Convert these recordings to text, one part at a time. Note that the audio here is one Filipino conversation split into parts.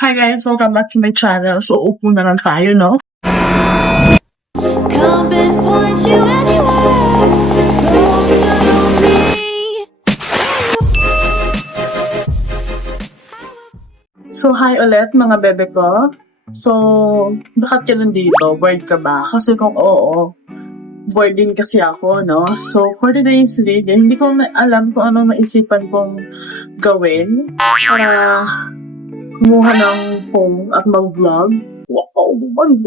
Hi guys, welcome back to my channel. So, upo na lang tayo, no? Compass points you anywhere closer to me. So, hi ulit mga bebe ko. So, bakit ka nandito? Bored ka ba? Kasi kung oo, bored din kasi ako, no? So, for today's video, hindi ko alam kung ano naisipan kong gawin para kumuha ng phone at mag-vlog. Wow, man.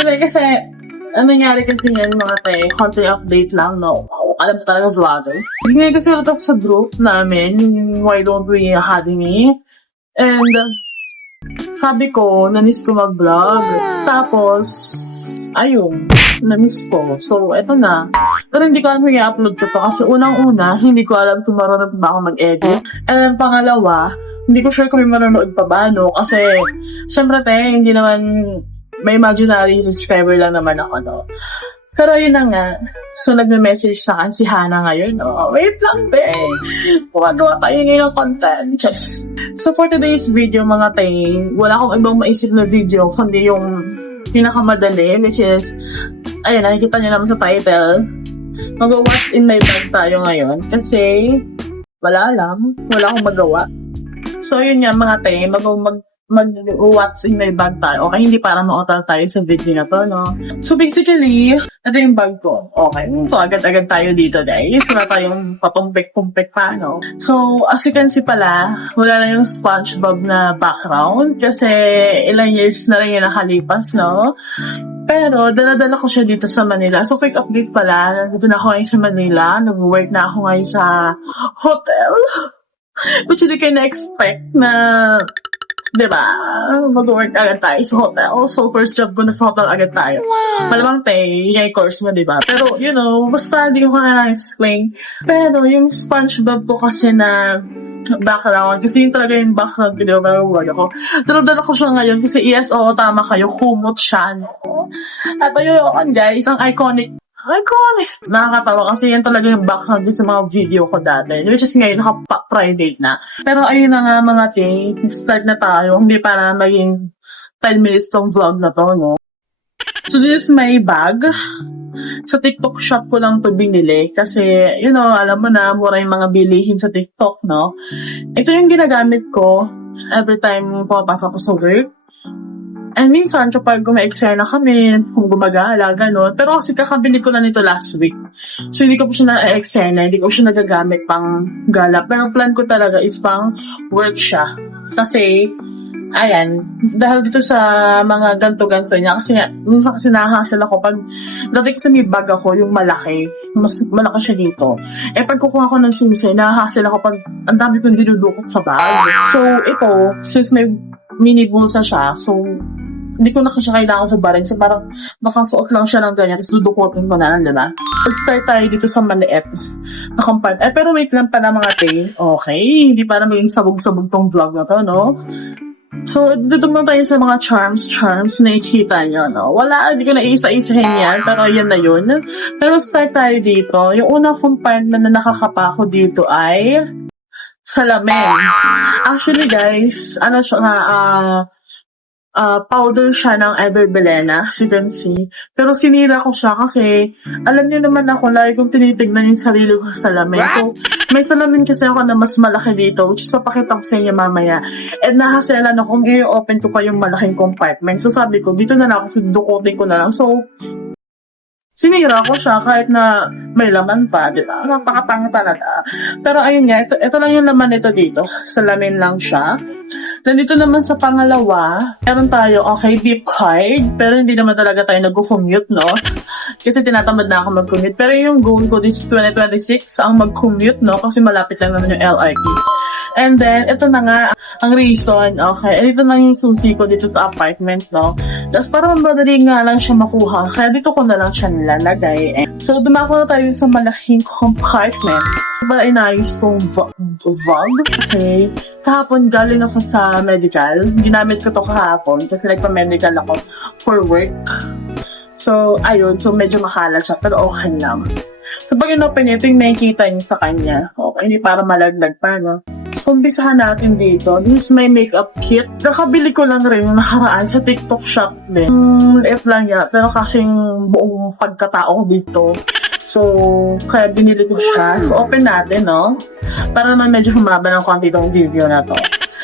Kasi, ano nangyari kasi yan mga content update lang, no? Wow, alam ko talaga vlogger. Hindi nga kasi ulit ako sa group namin, yung Why Don't We Academy. And, sabi ko, na-miss ko mag-vlog. Tapos, ayun, na-miss ko. So, eto na. Pero hindi ko alam kung i-upload ko to kasi unang-una, hindi ko alam kung marunong ba ako mag-edit. And pangalawa, hindi ko sure kung may manonood pa ba, no? Kasi, syempre hindi naman may imaginary subscriber lang naman ako, no? Pero yun na nga. So, nagme-message sa akin si Hana ngayon, no? Wait lang, Gumagawa tayo ngayon ng content. So, for today's video, mga wala akong ibang maisip na video, kundi yung pinakamadali, which is, ayun, nakikita niyo naman sa title. Mag-what's in my bag tayo ngayon. Kasi, wala akong magawa. So, yun nga mga mag-what's in my bag tayo. Okay, hindi para ma-otal tayo sa video na to, no? So, basically, ito yung bag ko. Okay, so agad-agad tayo dito, guys. Wala tayong patumpik-pumpik pa, no? So, as you can see pala, wala na yung SpongeBob na background kasi ilang years na rin yung nakalipas, no? Pero, dala-dala ko siya dito sa Manila. So, quick update pala, nandito na ako ngayon sa Manila. Nag-work na ako ngayon sa hotel. Which hindi kayo na-expect na, diba, mag-work agad tayo sa hotel. So, first job ko na sa hotel agad tayo. Wow. Malamang yung course mo, diba? Pero, you know, basta hindi ko na explain. Pero, yung SpongeBob ko kasi na background, kasi yung talaga yung background ko, diba, wag ako. Dala-dala ko siya ngayon kasi ESO, tama kayo, kumot siya, no? At ayun, guys, ang iconic. Nakakatawa kasi yan talaga yung background sa mga video ko dati. Which is ngayon, naka-private na. Pero ayun na nga mga start na tayo. Hindi para maging 10 minutes tong vlog na to, no? So this is my bag. Sa TikTok shop ko lang to binili. Kasi, you know, alam mo na, mura yung mga bilihin sa TikTok, no? Ito yung ginagamit ko every time pumapasok ko sa work. And minsan, kapag guma-eksena kami, kung gumagala, gano'n. Pero kasi kakabili ko na nito last week. So, hindi ko po siya na-eksena, hindi ko siya nagagamit pang gala. Pero plan ko talaga is pang work siya. Kasi, ayan, dahil dito sa mga ganto-ganto niya, kasi nga, minsan kasi nakahasal ako pag, dati kasi may bag ako, yung malaki, mas malaki siya dito. Eh, pag kukuha ko ng susi, nakahasal ako pag, ang dami kong dinudukot sa bag. So, ito, since may mini bulsa siya, so, hindi ko na siya kailangan sa barin. So, parang makasuot lang siya ng ganyan. Tapos, dudukotin ko na lang, diba? Pag-start tayo dito sa maliit na compound. Eh, pero wait lang pa na mga Okay, hindi para maging sabog-sabog tong vlog na to, no? So, dito muna tayo sa mga charms na ikita nyo, no? Wala, hindi ko na isa-isahin yan, pero yan na yun. Pero start tayo dito. Yung unang compartment na nakakapa ko dito ay salamin. Actually, guys, ano siya, powder siya ng Everbelena, as you can see. Pero sinira ko siya kasi, alam niyo naman ako, lagi kong tinitignan yung sarili ko sa salamin. So, may salamin kasi ako na mas malaki dito, which is papakita ko sa inyo mamaya. And nahaselan ako kung i-open ko pa yung malaking compartment. So, sabi ko, dito na lang ako, dudukotin ko na lang. So, sinira ko siya kahit na may laman pa, di ba? Napakatanga talaga. Pero ayun nga, ito lang yung laman nito dito. Salamin lang siya. Nandito naman sa pangalawa, meron tayo, okay, deep card. Pero hindi naman talaga tayo nag-commute, no? Kasi tinatamad na ako mag-commute. Pero yung goal ko this 2026 ang mag-commute, no? Kasi malapit lang naman yung LRT. And then, ito na nga, ang reason, okay, ito na yung susi ko dito sa apartment, no? Tapos parang madali nga lang siya makuha, kaya dito ko na lang siya nilalagay. So, dumako na tayo sa malaking compartment. Diba inayos kong vlog? Kasi kahapon galing ako sa medical. Ginamit ko to kahapon kasi nagpa-medical ako for work. So, ayun. So, medyo makalat siya, pero okay lang. So, pag in-open ito yung nakikita niyo sa kanya. Okay, hindi para malaglag pa, no? So, umpisahan natin dito. This is my makeup kit. Nakabili ko lang rin yung nakaraan sa TikTok shop din. Liit lang yan. Pero kasing buong pagkatao ko dito. So, kaya binili ko siya. So, open natin, no? Para naman medyo humaba ng konti itong video na to.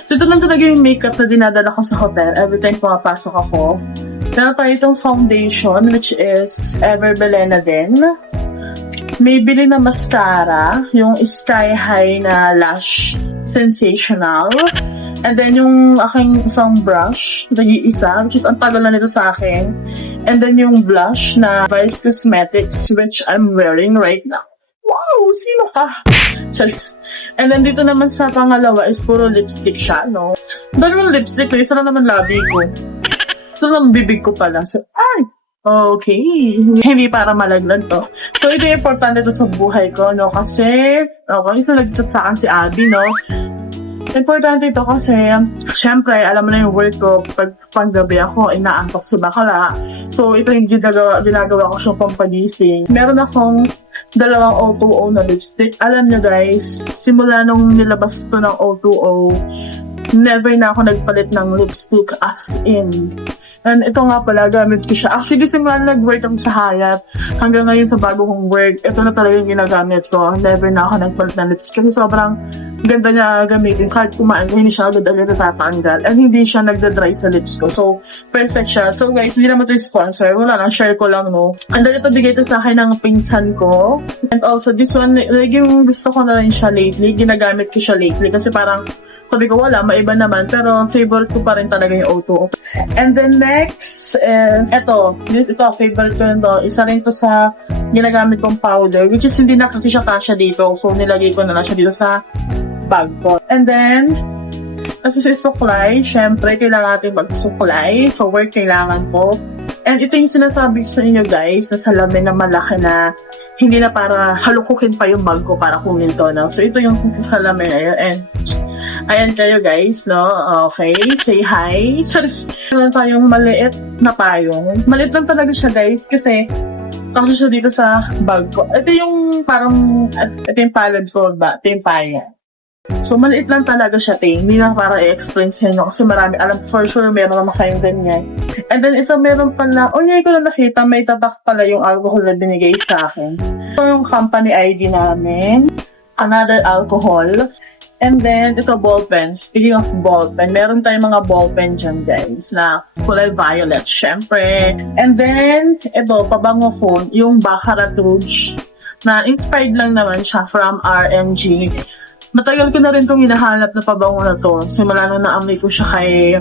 So, ito lang talaga yung makeup na dinadala ko sa hotel every time pumapasok ako. Meron tayo itong foundation, which is Ever Belena din. May bili na mascara, yung Sky High na Lash Sensational. And then yung aking isang brush, nag-iisa, which is ang tagal na nito sa akin. And then yung blush na Vice Cosmetics, which I'm wearing right now. Wow! Sino ka? Charis. And then dito naman sa pangalawa is puro lipstick siya, no? Dalawang lipstick ko, isa na naman labi ko. So, lang bibig ko pala. So, ay! Okay. Hindi para malaglag to. So, ito yung importante to sa buhay ko, no? Kasi, okay, so nag-chat sa akin si Abby, no? Importante ito kasi, syempre, alam mo na yung work ko, pag panggabi ako, inaantok sa bakala. So, ito yung ginagawa ko siyang pampagising. Meron akong 2 O2O na lipstick. Alam nyo guys, simula nung nilabas to ng O2O, never na ako nagpalit ng lipstick as in. And ito nga pala, gamit ko siya. Actually, simula nag-work ako sa Hayat, hanggang ngayon sa bago kong work, ito na talaga yung ginagamit ko. Never na ako nagpalit ng lipstick. Kasi sobrang ganda niya gamitin. Kahit kumain, hindi siya agad-agad natatanggal. And hindi siya nagda-dry sa lips ko. So, perfect siya. So guys, hindi naman ito yung sponsor. Wala lang, share ko lang, no. And then ito, bigay ito sa akin ng pinsan ko. And also, this one, like yung gusto ko na rin siya lately. Ginagamit ko siya lately. Kasi parang, sabi ko wala, maiba naman. Pero favorite ko pa rin talaga yung O2O. And then next is, ito, favorite ko rin to. Isa rin to sa ginagamit kong powder. Which is hindi na kasi siya kasya dito. So nilagay ko na lang siya dito sa bag ko. And then, kasi suklay, syempre, kailangan natin magsuklay. So work kailangan ko. And ito yung sinasabi ko sa inyo guys, na salamin na malaki na hindi na para halukukin pa yung bag ko para kunin to, no? So ito yung salamin na yun. And ayan kayo guys, no? Okay, say hi. Meron tayong maliit na payong. Maliit lang talaga siya guys kasi kasi siya dito sa bag ko. Ito yung parang, ito yung palad ko ba? Ito yung payong. So maliit lang talaga siya, Hindi na para i-explain sa inyo kasi marami, alam for sure meron naman kayong ganyan. And then ito meron pala, ngayon ko lang nakita, may tabak pala yung alcohol na binigay sa akin. Ito yung company ID namin. Another alcohol. And then, ito ball pen. Speaking of ball pen, meron tayong mga ball pen dyan, guys, na kulay violet, syempre. And then, ito, pabango phone, yung Baccarat Rouge, na inspired lang naman siya from RMG. Matagal ko na rin itong hinahanap na pabango na to. Simula nung naamoy ko siya kay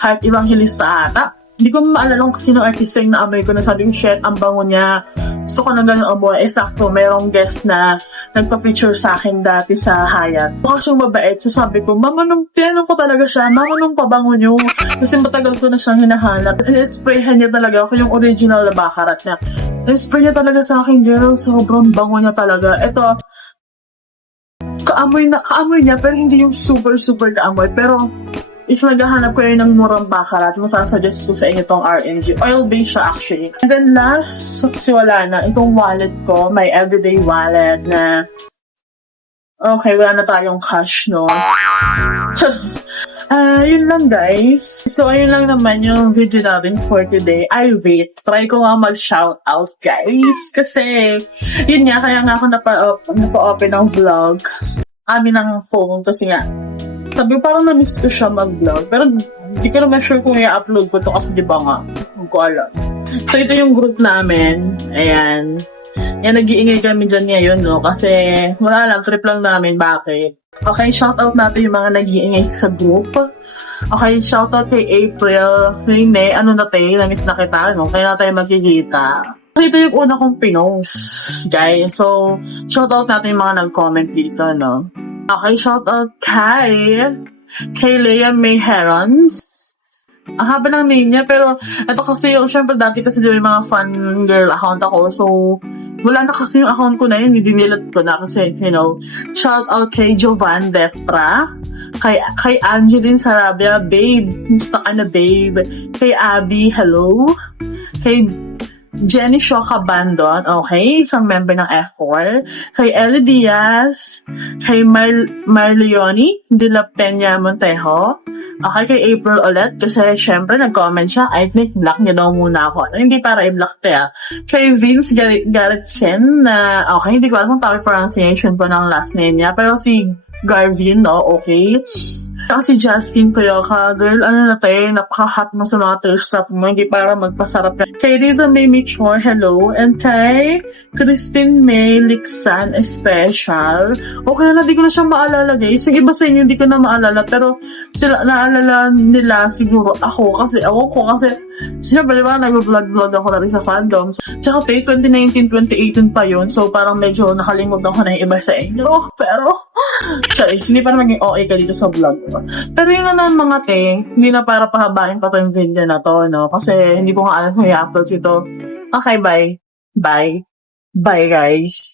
Heart Evangelista ata. Hindi ko maalala kung sino artista yung naamoy ko na sabi ko, shit, ang bango niya. Gusto ko na gano'n amoy. Sakto, merong guest na nagpa-picture sa akin dati sa Hayat. Mukha siyang mabait. So sabi ko, mama, tinanong ko talaga siya, mama, nung pabango niyo. Kasi matagal ko na siyang hinahanap. In-sprayhan niya talaga ako yung original na Baccarat niya. In-spray niya talaga sa akin, girl. Sobrang bango niya talaga. Ito, kaamoy niya, pero hindi yung super kaamoy. Pero, if naghahanap kayo ng murang Baccarat, masasuggest ko sa inyo tong RNG. Oil-based siya actually. And then last, kasi wala na, itong wallet ko, my everyday wallet na, okay, wala na tayong cash, no? Yun lang guys. So, ayun lang naman yung video natin for today. Wait. Try ko nga mag-shoutout guys. Kasi, yun nga, kaya nga ako napa-open ng vlog. Amin ng phone. Kasi nga, sabi ko parang na-miss ko siya mag-vlog. Pero, di ko naman sure kung i-upload ko to kasi di ba nga, hindi ko alam. So, ito yung group namin. Ayan. Yan, nag-iingay kami dyan ngayon, no? Kasi, wala lang, trip lang namin. Bakit? Okay, shoutout natin yung mga nag-iingay sa group. Okay, shoutout kay April. Hindi, ano na tayo, na-miss na kita, no? Kaya na tayo magkikita. So, ito yung una kong pinost, guys. So, shoutout natin yung mga nag-comment dito, no? Okay, shoutout kay Leia May Heron. Ang haba ng name niya, pero ito kasi yung, syempre dati kasi yung mga fan girl account ako. So, wala na kasi yung account ko na yun, dinilat ko na kasi, you know, shout out kay Jovan Defra, kay Angeline Sarabia, babe, gusto ka na babe, kay Abby, hello, kay Jenny Shoka Bandon, okay, isang member ng F4, kay Ellie Diaz, kay Marleone de la Peña Montejo, okay, kay April ulit, kasi syempre nag-comment siya, I think block niya daw muna ako. Hindi para i-block kaya. Kay Vince Garrettsen, na, okay, hindi ko alam kung tawag pronunciation po ng last name niya, pero si Garvin, no, okay. Kasi Justin Toyoka, girl, ano na tayo, napaka-hot mo sa mga thirst trap mo, hindi para magpasarap ka. Kay Riza May Mitchell, hello, and kay Christine May Lixan, special. Okay na, di ko na siya maalala, guys. Yung iba sa inyo, hindi ko na maalala, pero sila, naalala nila siguro ako, kasi, ewan ko, kasi, siyempre, diba, nag-vlog ako na rin sa fandom. Tsaka, 2019, 2018 pa yun, so parang medyo nakalimutan ko na yung iba sa inyo, pero, sorry, hindi pa maging okay ka dito sa vlog ko. Pero yun na naman mga ting, hindi na para pahabain pa yung video na to, no? Kasi hindi ko nga alam kung i-upload ito. Okay, bye. Bye. Bye, guys.